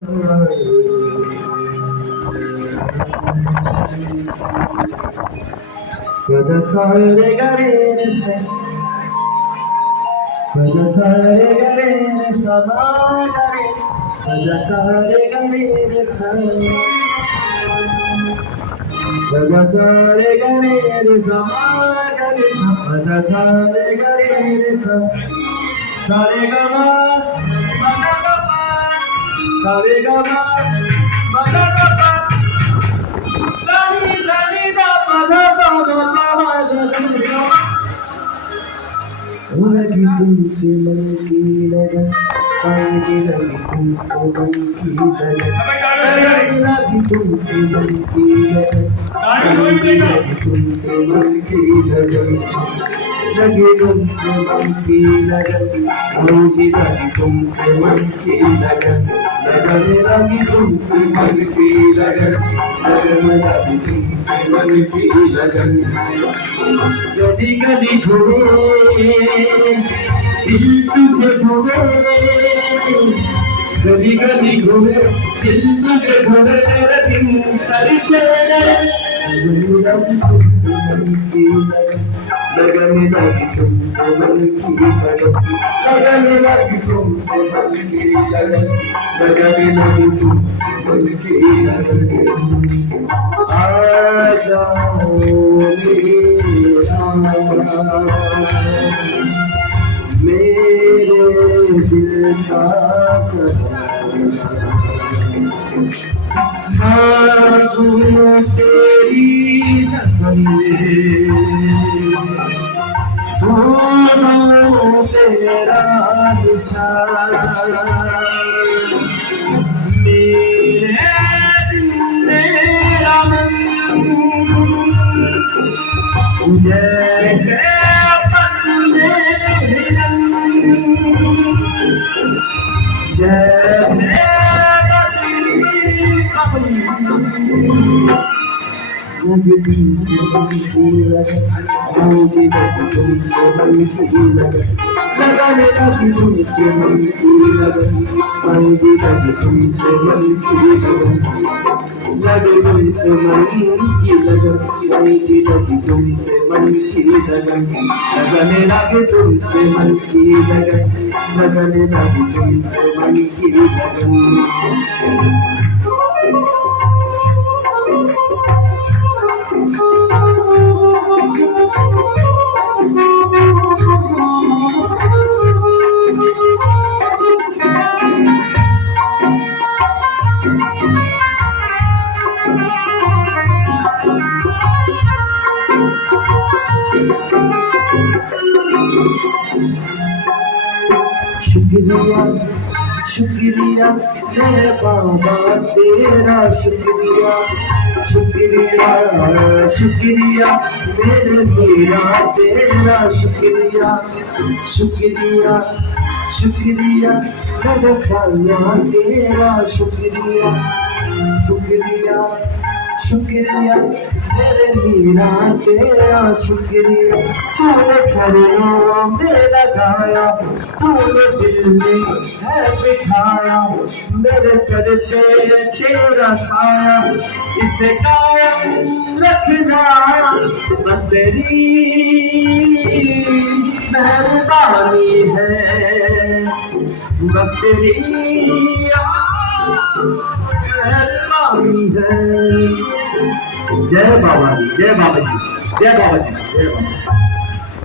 With a sorry garin se, with a sorry garin sama garin, with a sorry garin sa, with a sorry garin sama garin, with a sorry garin sa, sorry gama, magagapa, sorry gama, magagapa, sorry sorry gama, magagapa. लगी तुमसे मन की लगन साँझ लगी तुमसे मन की लगन लगी तुमसे मन की लगन साँझ लगी तुमसे मन की लगन लगी तुमसे मन की लगन साँझ लगी तुमसे मन की लगन लगन लगी तुमसे मन की लगन लगन लगी तुमसे मन की लगन गली गली घूमे दिल तुझे घूमे गली गली घूमे दिल तुझे घूमे दिल तरसे लगन लगी तुमसे मन की लगन लगी तुमसे मन की लगन लगी तुमसे मन की लगन लगी तुमसे मन की लगन आ जाओ मेरे दिल का हाँ तेरी नजर में तेरा निशान मेरे दिल मेरा मन जैसे पन्ने जैसे लगी तुमसे मन की लगन मुझे लगी तुमसे मन की लगन लगन लगी तुमसे मन की लगन समझी लगी तुमसे मन की लगन लगी तुमसे मन की लगन समझी लगी तुमसे मन की लगन लगन लगी तुमसे मन की लगन लगन लगी तुमसे मन की लगन शुक्रिया शुक्रिया मेरे बाबा तेरा शुक्रिया शुक्रिया शुक्रिया मेरे मीरा तेरा शुक्रिया शुक्रिया शुक्रिया मेरे साया तेरा शुक्रिया शुक्रिया शुक्रिया मेरे मीरा तेरा शुक्रिया तूने चरणों में लगाया तूने दिल में है बिठाया मेरे सर पे तेरा साया इसे कायम रखना बस तेरी मेहरबानी है बस तेरी मेहरबानी है जय बाबा जी जय बाबा जी जय बाबा जी जय बाबा